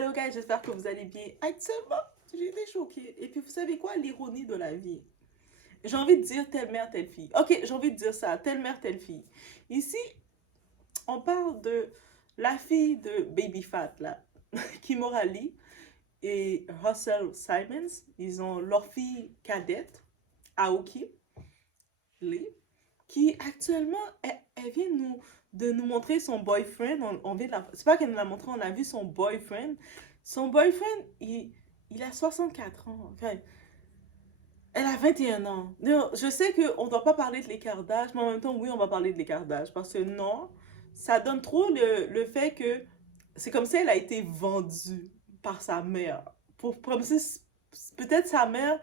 Allô guys, j'espère que vous allez bien. Actuellement, j'ai été choquée. Et puis vous savez quoi, l'ironie de la vie? J'ai envie de dire telle mère, telle fille. Ok, j'ai envie de dire ça, telle mère, telle fille. Ici, on parle de la fille de Baby Fat, là, Kimora Lee et Russell Simons. Ils ont leur fille cadette, Aoki Lee, qui actuellement, elle vient de nous montrer son boyfriend. On vient de c'est pas qu'elle nous l'a montré, on a vu son boyfriend. Son boyfriend, il a 64 ans. Enfin, elle a 21 ans. Non, je sais qu'on ne doit pas parler de l'écart d'âge, mais en même temps, oui, on va parler de l'écart d'âge. Parce que non, ça donne trop le fait que c'est comme si elle a été vendue par sa mère. Comme si peut-être sa mère,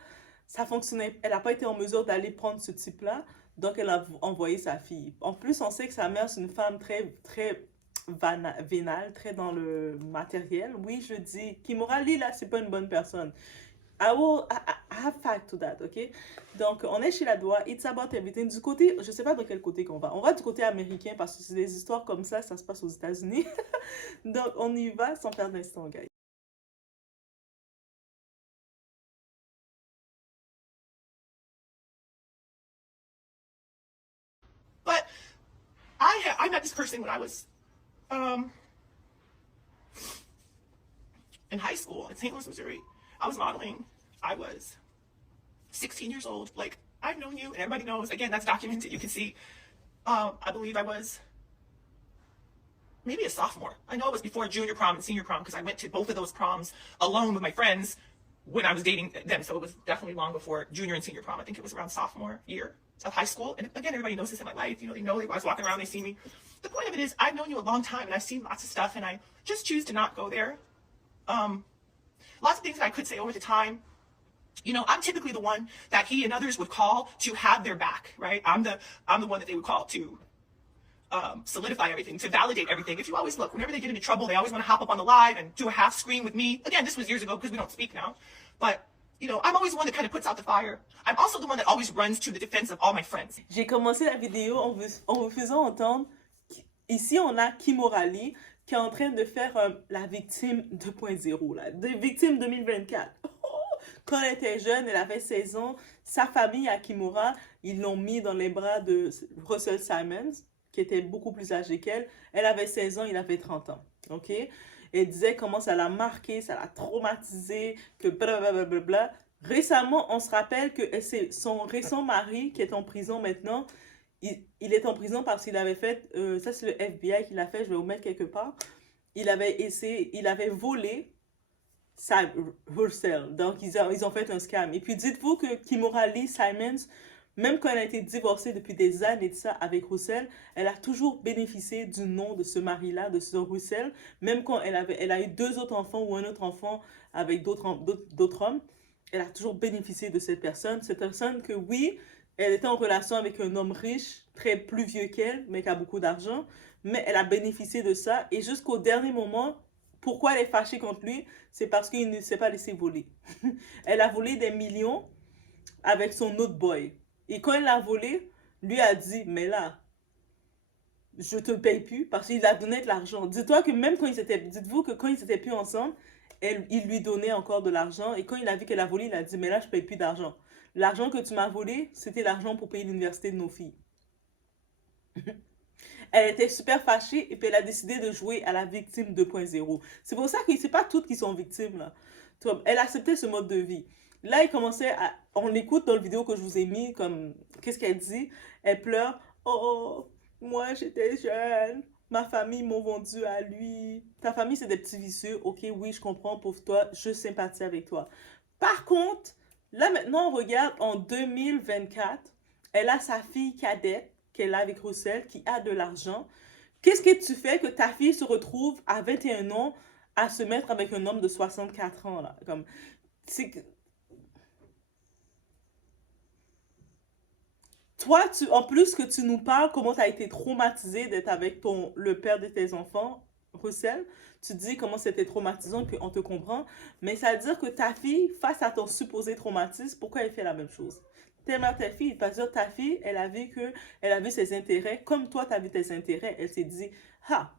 ça fonctionnait. Elle n'a pas été en mesure d'aller prendre ce type-là. Donc, elle a envoyé sa fille. En plus, on sait que sa mère, c'est une femme très, très vénale, très dans le matériel. Oui, je dis, Kimora Lee, là, c'est pas une bonne personne. I have fact to that, ok? Donc, on est chez la doigt, It's About Everything. Du côté, je sais pas de quel côté qu'on va. On va du côté américain parce que c'est des histoires comme ça se passe aux États-Unis. Donc, on y va sans perdre d'instant, guys. But I met this person when I was um, in high school in St. Louis, Missouri. I was modeling. I was 16 years old. Like, I've known you, and everybody knows. Again, that's documented. You can see. I believe I was maybe a sophomore. I know it was before junior prom and senior prom because I went to both of those proms alone with my friends when I was dating them. So it was definitely long before junior and senior prom. I think it was around sophomore year of high school. And again, everybody knows this in my life. You know, I was walking around, they see me. The point of it is, I've known you a long time, and I've seen lots of stuff, and I just choose to not go there. Lots of things that I could say over the time. You know, I'm typically the one that he and others would call to have their back, right? I'm the one that they would call to solidify everything, to validate everything. If you always look, whenever they get into trouble, they always want to hop up on the live and do a half screen with me. Again, this was years ago because we don't speak now. But, you know, I'm always the one that kind of puts out the fire. I'm also the one that always runs to the defense of all my friends. J'ai commencé la vidéo en vous faisant entendre. Ici, on a Kimora Lee qui est en train de faire la victime 2.0, là, de victime 2024. Quand elle était jeune, elle avait 16 ans, sa famille à Kimora, ils l'ont mis dans les bras de Russell Simons, qui était beaucoup plus âgé qu'elle. Elle avait 16 ans, il avait 30 ans. OK? Elle disait comment ça l'a marqué, ça l'a traumatisé, que blablabla. Récemment, on se rappelle que c'est son récent mari qui est en prison maintenant. Il est en prison parce qu'il avait fait, ça c'est le FBI qui l'a fait, je vais vous mettre quelque part. Il avait volé Russell. Donc, ils ont fait un scam. Et puis, dites-vous que Kimora Lee Simons, même quand elle a été divorcée depuis des années de ça avec Russell, elle a toujours bénéficié du nom de ce mari-là, de ce Russell. Même quand elle a eu 2 autres enfants ou un autre enfant avec d'autres hommes, elle a toujours bénéficié de cette personne. Cette personne que, oui, elle était en relation avec un homme riche, très plus vieux qu'elle, mais qui a beaucoup d'argent. Mais elle a bénéficié de ça. Et jusqu'au dernier moment, pourquoi elle est fâchée contre lui? C'est parce qu'il ne s'est pas laissé voler. Elle a volé des millions avec son autre boy. Et quand elle l'a volé, lui a dit, mais là, je te paye plus parce qu'il a donné de l'argent. Dites-vous que même quand ils étaient plus ensemble, il lui donnait encore de l'argent. Et quand il a vu qu'elle a volé, il a dit, mais là, je paye plus d'argent. L'argent que tu m'as volé, c'était l'argent pour payer l'université de nos filles. Elle était super fâchée et puis elle a décidé de jouer à la victime 2.0. C'est pour ça que c'est pas toutes qui sont victimes, là. Elle acceptait ce mode de vie. Là, on l'écoute dans la vidéo que je vous ai mis, comme, qu'est-ce qu'elle dit? Elle pleure. Oh, moi, j'étais jeune. Ma famille m'a vendu à lui. Ta famille, c'est des petits vicieux. Ok, oui, je comprends pour toi. Je sympathise avec toi. Par contre, là, maintenant, on regarde en 2024. Elle a sa fille cadette qu'elle a avec Russell, qui a de l'argent. Qu'est-ce que tu fais que ta fille se retrouve à 21 ans à se mettre avec un homme de 64 ans, là? Comme, c'est que... Toi, en plus que tu nous parles comment tu as été traumatisé d'être avec le père de tes enfants, Russell, tu dis comment c'était traumatisant, puis on te comprend, mais ça veut dire que ta fille, face à ton supposé traumatisme, pourquoi elle fait la même chose? Tellement ta fille, parce que ta fille, elle a vu ses intérêts, comme toi, tu as vu tes intérêts, elle s'est dit, ah,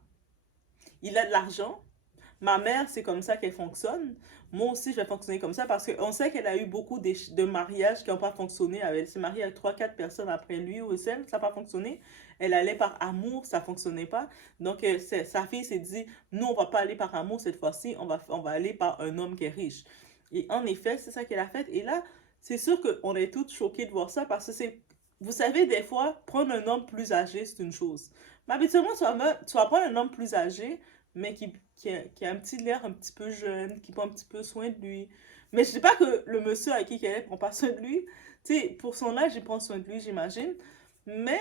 il a de l'argent, ma mère, c'est comme ça qu'elle fonctionne. Moi aussi, je vais fonctionner comme ça parce qu'on sait qu'elle a eu beaucoup de mariages qui n'ont pas fonctionné. Elle s'est mariée avec trois quatre personnes après lui ou elle, ça n'a pas fonctionné. Elle allait par amour, ça ne fonctionnait pas. Donc, sa fille s'est dit, nous, on ne va pas aller par amour cette fois-ci, on va aller par un homme qui est riche. Et en effet, c'est ça qu'elle a fait. Et là, c'est sûr qu'on est toutes choquées de voir ça parce que vous savez, des fois, prendre un homme plus âgé, c'est une chose. Mais habituellement, tu vas prendre un homme plus âgé, mais qui a un petit l'air un petit peu jeune, qui prend un petit peu soin de lui. Mais je dis pas que le monsieur avec qui elle est prend pas soin de lui. Tu sais, pour son âge, il prend soin de lui, j'imagine. Mais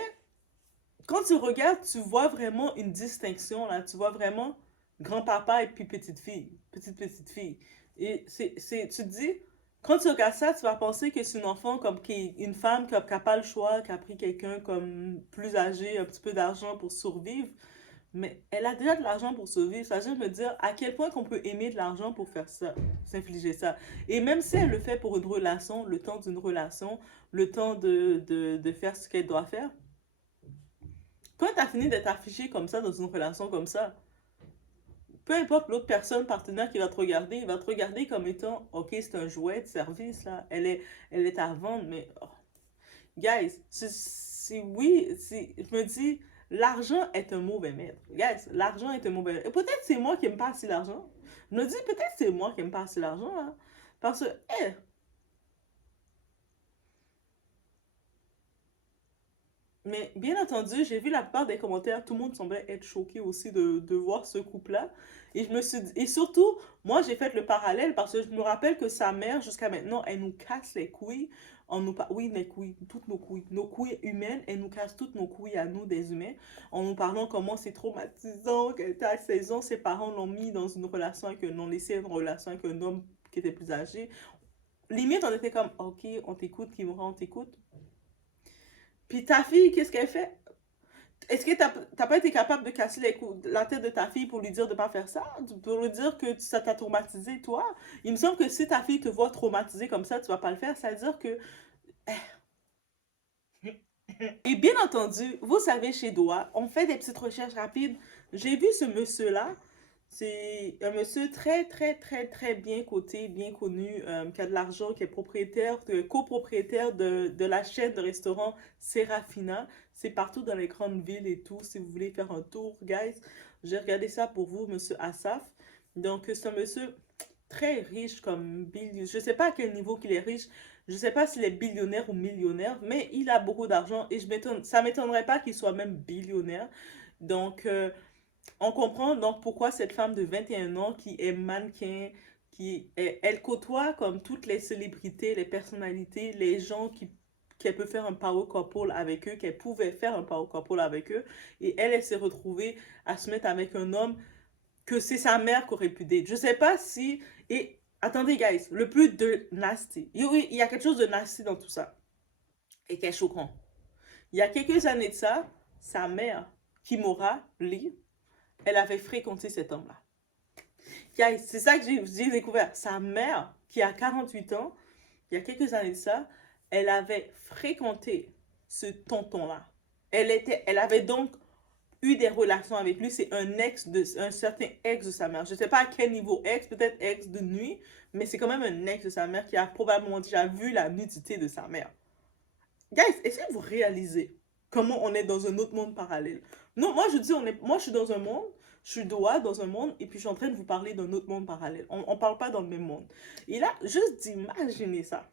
quand tu regardes, tu vois vraiment une distinction, là. Tu vois vraiment grand-papa et puis petite fille. Petite fille. Et tu te dis, quand tu regardes ça, tu vas penser que c'est une enfant comme une femme qui a pas le choix, qui a pris quelqu'un comme plus âgé, un petit peu d'argent pour survivre. Mais elle a déjà de l'argent pour survivre. Ça veut me dire à quel point qu'on peut aimer de l'argent pour faire ça, s'infliger ça. Et même si elle le fait pour une relation, le temps d'une relation, le temps de faire ce qu'elle doit faire, quand tu as fini d'être affiché comme ça dans une relation comme ça, peu importe l'autre personne, partenaire qui va te regarder, il va te regarder comme étant, ok, c'est un jouet de service, là. Elle est à vendre, mais, oh, guys, oui, je me dis, l'argent est un mauvais maître. Guys, l'argent est un mauvais maître. Et peut-être c'est moi qui aime pas assez l'argent. Je me dis, peut-être c'est moi qui aime pas assez l'argent, là. Parce que, eh, mais bien entendu, j'ai vu la plupart des commentaires, tout le monde semblait être choqué aussi de voir ce couple-là. Et je me suis dit, et surtout, moi j'ai fait le parallèle parce que je me rappelle que sa mère, jusqu'à maintenant, elle nous casse les couilles. Oui, les couilles, toutes nos couilles humaines, elle nous casse toutes nos couilles à nous, des humains, en nous parlant comment c'est traumatisant, qu'elle était à 16 ans, ses parents l'ont mis dans une relation avec l'ont laissé une relation avec un homme qui était plus âgé. Limite, on était comme, ok, on t'écoute, Kimura, on t'écoute. Puis ta fille, qu'est-ce qu'elle fait? Est-ce que t'as pas été capable de casser la tête de ta fille pour lui dire de pas faire ça? Pour lui dire que ça t'a traumatisé, toi? Il me semble que si ta fille te voit traumatisée comme ça, tu vas pas le faire. C'est-à-dire que... Et bien entendu, vous savez, chez Doha, on fait des petites recherches rapides. J'ai vu ce monsieur-là. C'est un monsieur très, très, très, très bien coté, bien connu, qui a de l'argent, qui est copropriétaire de la chaîne de restaurants Serafina. C'est partout dans les grandes villes et tout. Si vous voulez faire un tour, guys, j'ai regardé ça pour vous, monsieur Assaf. Donc, c'est un monsieur très riche comme billionnaire. Je sais pas à quel niveau qu'il est riche. Je sais pas s'il est billionnaire ou millionnaire, mais il a beaucoup d'argent et ça m'étonnerait pas qu'il soit même billionnaire. Donc, on comprend donc pourquoi cette femme de 21 ans qui est mannequin, elle côtoie comme toutes les célébrités, les personnalités, les gens qu'elle peut faire un power couple avec eux, qu'elle pouvait faire un power couple avec eux. Et elle s'est retrouvée à se mettre avec un homme que c'est sa mère qui aurait pu date. Je sais pas si... Et attendez, guys, le plus de nasty. Oui, il y a quelque chose de nasty dans tout ça. Et qui est choquant. Il y a quelques années de ça, sa mère, Kimura Lee, elle avait fréquenté cet homme-là. C'est ça que j'ai découvert. Sa mère, qui a 48 ans, il y a quelques années de ça, elle avait fréquenté ce tonton-là. Elle avait donc eu des relations avec lui. C'est un certain ex de sa mère. Je ne sais pas à quel niveau ex, peut-être ex de nuit, mais c'est quand même un ex de sa mère qui a probablement déjà vu la nudité de sa mère. Guys, est-ce que vous réalisez comment on est dans un autre monde parallèle? Non, moi je dis, moi je suis dans un monde, je suis dans un monde, et puis je suis en train de vous parler d'un autre monde parallèle. On ne parle pas dans le même monde. Et là, juste d'imaginer ça.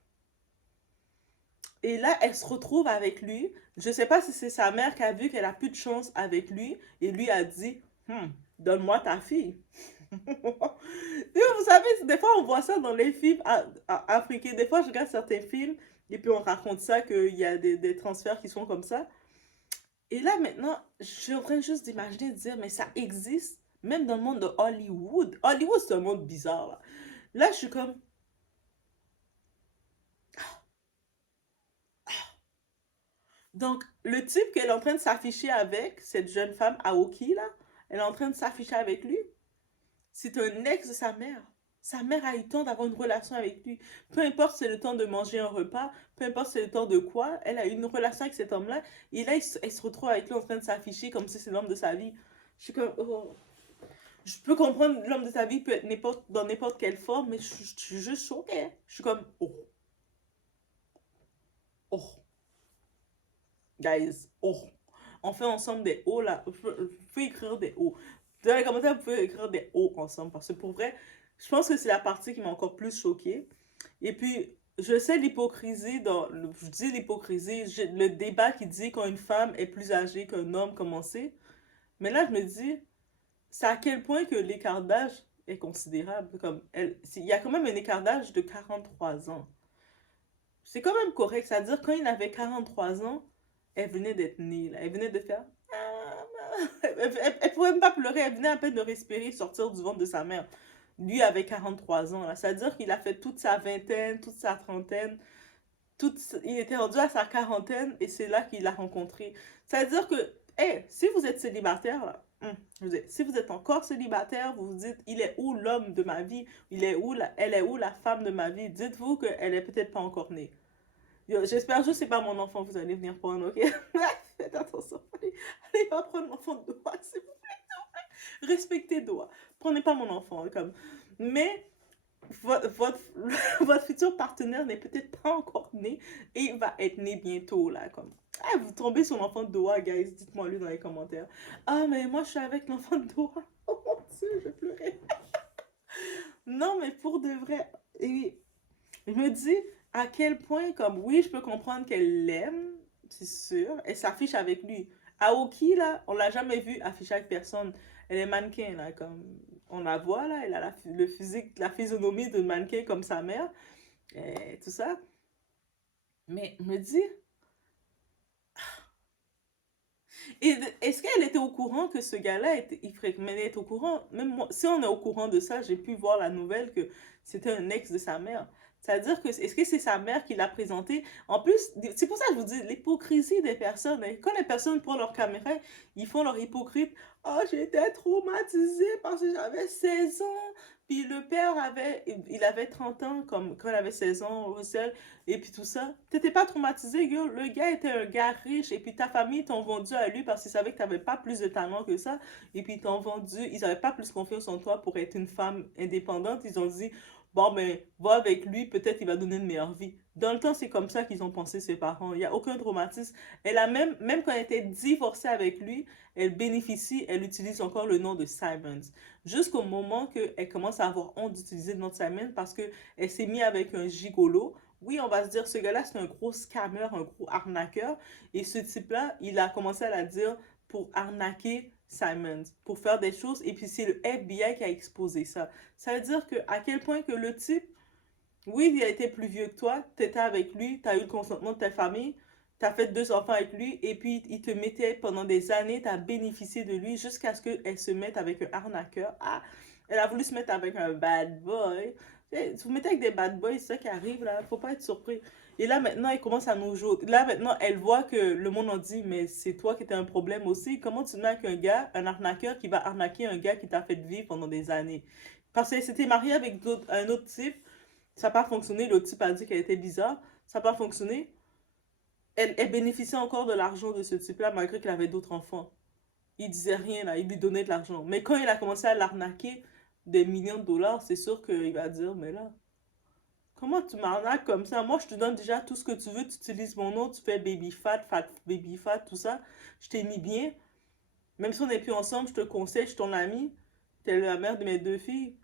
Et là, elle se retrouve avec lui. Je ne sais pas si c'est sa mère qui a vu qu'elle a plus de chance avec lui, et lui a dit, donne-moi ta fille. Vous savez, des fois on voit ça dans les films africains. Des fois je regarde certains films et puis on raconte ça, qu'il y a des transferts qui sont comme ça. Et là maintenant, je suis en train juste d'imaginer, de dire, mais ça existe même dans le monde de Hollywood. Hollywood, c'est un monde bizarre, là. Là, je suis comme... Donc, le type qu'elle est en train de s'afficher avec, cette jeune femme, Aoki, là, elle est en train de s'afficher avec lui. C'est un ex de sa mère. Sa mère a eu le temps d'avoir une relation avec lui. Peu importe si c'est le temps de manger un repas, peu importe si c'est le temps de quoi, elle a eu une relation avec cet homme-là. Et là, elle se retrouve avec lui en train de s'afficher comme si c'est l'homme de sa vie. Je suis comme, oh. Je peux comprendre l'homme de ta vie peut être dans n'importe quelle forme, mais je suis juste choquée. Je suis comme, oh, oh, guys, oh. On fait ensemble des hauts là. Vous pouvez écrire des hauts. Dans les commentaires, vous pouvez écrire des hauts ensemble. Parce que pour vrai, je pense que c'est la partie qui m'a encore plus choquée. Et puis, je sais l'hypocrisie je dis l'hypocrisie, le débat qui dit quand une femme est plus âgée qu'un homme, comment c'est. Mais là, je me dis, c'est à quel point que l'écart d'âge est considérable. Il y a quand même un écart d'âge de 43 ans. C'est quand même correct. C'est-à-dire, quand il avait 43 ans, elle venait d'être née. Là. Elle venait de faire... Elle pouvait même pas pleurer. Elle venait à peine de respirer, sortir du ventre de sa mère. Lui avait 43 ans. C'est-à-dire qu'il a fait toute sa vingtaine, toute sa trentaine. Il était rendu à sa quarantaine et c'est là qu'il l'a rencontré. C'est-à-dire que, hey, si vous êtes célibataire, là, si vous êtes encore célibataire, vous vous dites, il est où l'homme de ma vie? Elle est où la femme de ma vie? Dites-vous qu'elle est peut-être pas encore née. J'espère juste que c'est pas mon enfant que vous allez venir prendre, ok? Faites attention. Allez pas prendre l'enfant de Doha, s'il vous plaît. Respectez Doha. Prenez pas mon enfant, comme. Mais votre, votre futur partenaire n'est peut-être pas encore né et il va être né bientôt, là, comme. Ah, vous tombez sur l'enfant de Doha, guys. Dites-moi lui dans les commentaires. Ah, mais moi, je suis avec l'enfant de Doha. Oh mon Dieu, je vais pleurer. Non, mais pour de vrai. Et je me dis à quel point, comme, oui, je peux comprendre qu'elle l'aime, c'est sûr. Elle s'affiche avec lui. Aoki, là, on l'a jamais vue afficher avec personne. Elle est mannequin, là, comme. On la voit, là, elle a le physique, la physionomie de mannequin comme sa mère. Et tout ça. Mais je me dis, est-ce qu'elle était au courant que ce gars-là mais elle est au courant, même moi, si on est au courant de ça, j'ai pu voir la nouvelle que c'était un ex de sa mère. C'est-à-dire que, est-ce que c'est sa mère qui l'a présenté? En plus, c'est pour ça que je vous dis, l'hypocrisie des personnes. Hein. Quand les personnes prennent leur caméra, ils font leur hypocrite. Oh, j'étais traumatisée parce que j'avais 16 ans. Puis le père il avait 30 ans, comme quand il avait 16 ans, au sel. Et puis tout ça. T'étais pas traumatisé, girl. Le gars était un gars riche. Et puis ta famille t'ont vendu à lui parce qu'ils savaient que t'avais pas plus de talent que ça. Et puis ils t'ont vendu. Ils avaient pas plus confiance en toi pour être une femme indépendante. Ils ont dit, bon, ben, va avec lui. Peut-être il va donner une meilleure vie. Dans le temps, c'est comme ça qu'ils ont pensé ses parents. Il y a aucun traumatisme. Elle a même quand elle était divorcée avec lui, elle bénéficie, elle utilise encore le nom de Simons. Jusqu'au moment qu'elle commence à avoir honte d'utiliser le nom de Simons parce qu'elle s'est mise avec un gigolo. Oui, on va se dire, ce gars-là, c'est un gros scammer, un gros arnaqueur. Et ce type-là, il a commencé à la dire pour arnaquer Simons, pour faire des choses. Et puis, c'est le FBI qui a exposé ça. Ça veut dire que à quel point que le type, oui, il a été plus vieux que toi, tu étais avec lui, tu as eu le consentement de ta famille, tu as fait 2 enfants avec lui, et puis il te mettait pendant des années, tu as bénéficié de lui jusqu'à ce qu'elle se mette avec un arnaqueur. Ah, elle a voulu se mettre avec un bad boy. Vous mettez avec des bad boys, c'est ça qui arrive là, faut pas être surpris. Et là maintenant, elle commence à nous jouer. Là maintenant, elle voit que le monde en dit, mais c'est toi qui étais un problème aussi. Comment tu te mets avec un gars, un arnaqueur qui va arnaquer un gars qui t'a fait vivre pendant des années? Parce qu'elle s'était mariée avec un autre type, ça n'a pas fonctionné, l'autre type a dit qu'elle était bizarre, ça n'a pas fonctionné. Elle bénéficiait encore de l'argent de ce type-là malgré qu'il avait d'autres enfants. Il disait rien là, il lui donnait de l'argent. Mais quand il a commencé à l'arnaquer des millions de dollars, c'est sûr qu'il va dire, mais là, comment tu m'arnaques comme ça? Moi, je te donne déjà tout ce que tu veux, tu utilises mon nom, tu fais baby fat, fat, baby fat, tout ça. Je t'ai mis bien. Même si on n'est plus ensemble, je te conseille, je suis ton ami. T'es la mère de mes 2 filles.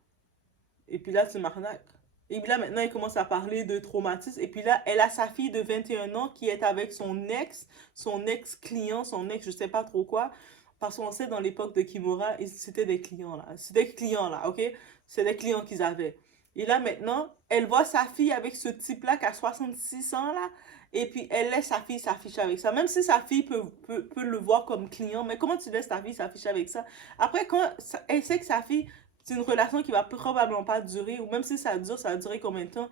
Et puis là, tu m'arnaques. Et puis là, maintenant, il commence à parler de traumatisme. Et puis là, elle a sa fille de 21 ans qui est avec son ex-client, son ex, je sais pas trop quoi. Parce qu'on sait, dans l'époque de Kimura, c'était des clients, là. C'était des clients, là, ok? C'est des clients qu'ils avaient. Et là, maintenant, elle voit sa fille avec ce type-là qui a 66 ans, là. Et puis, elle laisse sa fille s'afficher avec ça. Même si sa fille peut le voir comme client, mais comment tu laisses ta fille s'afficher avec ça? Après, quand elle sait que sa fille, c'est une relation qui va probablement pas durer, ou même si ça dure, ça va durer combien de temps.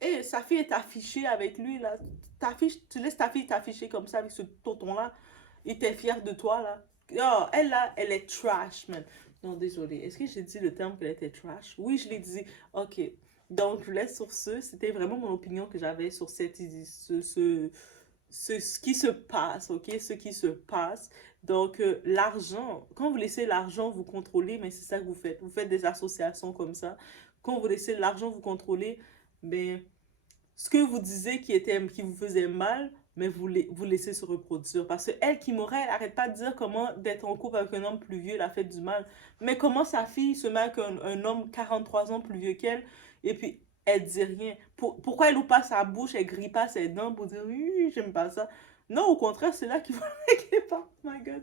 Et sa fille est affichée avec lui, là. Tu laisses ta fille t'afficher comme ça avec ce tonton-là, et t'es fière de toi, là. Oh, elle, là, elle est trash, man. Non, désolé. Est-ce que j'ai dit le terme qu'elle était trash? Oui, je l'ai dit. Ok. Donc, je vous laisse sur ce. C'était vraiment mon opinion que j'avais sur ce qui se passe, ok? Ce qui se passe. Donc, l'argent, quand vous laissez l'argent vous contrôler, mais c'est ça que vous faites. Vous faites des associations comme ça. Quand vous laissez l'argent vous contrôler, ben, ce que vous disiez qui vous faisait mal, mais vous laissez se reproduire. Parce que elle qui mourait, elle n'arrête pas de dire comment d'être en couple avec un homme plus vieux, elle a fait du mal. Mais comment sa fille se met avec un homme 43 ans plus vieux qu'elle, et puis elle dit rien. Pourquoi elle ouvre pas sa bouche, elle grille pas ses dents pour dire oui, j'aime pas ça. Non, au contraire, c'est là qu'il faut régler pas. Oh my god.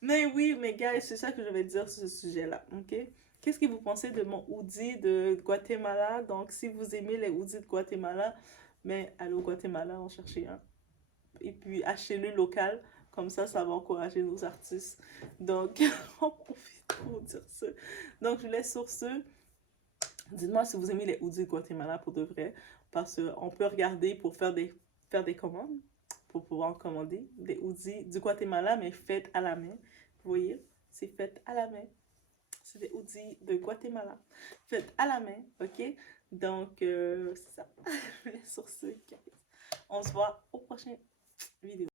Mais oui, mes gars, c'est ça que je vais dire sur ce sujet-là, ok? Qu'est-ce que vous pensez de mon hoodie de Guatemala? Donc, si vous aimez les hoodies de Guatemala, mais allez au Guatemala en chercher un. Et puis, achetez-le local. Comme ça va encourager nos artistes. Donc, on profite pour dire ça. Donc, je vous laisse sur ce. Dites-moi si vous aimez les hoodies de Guatemala pour de vrai. Parce qu'on peut regarder pour faire des commandes. Pour pouvoir commander des hoodies du Guatemala, mais faites à la main. Vous voyez? C'est fait à la main. C'est des hoodies de Guatemala. Faites à la main, ok? Donc, c'est ça. Je vous laisse sur ce, guys. On se voit au prochain vidéo.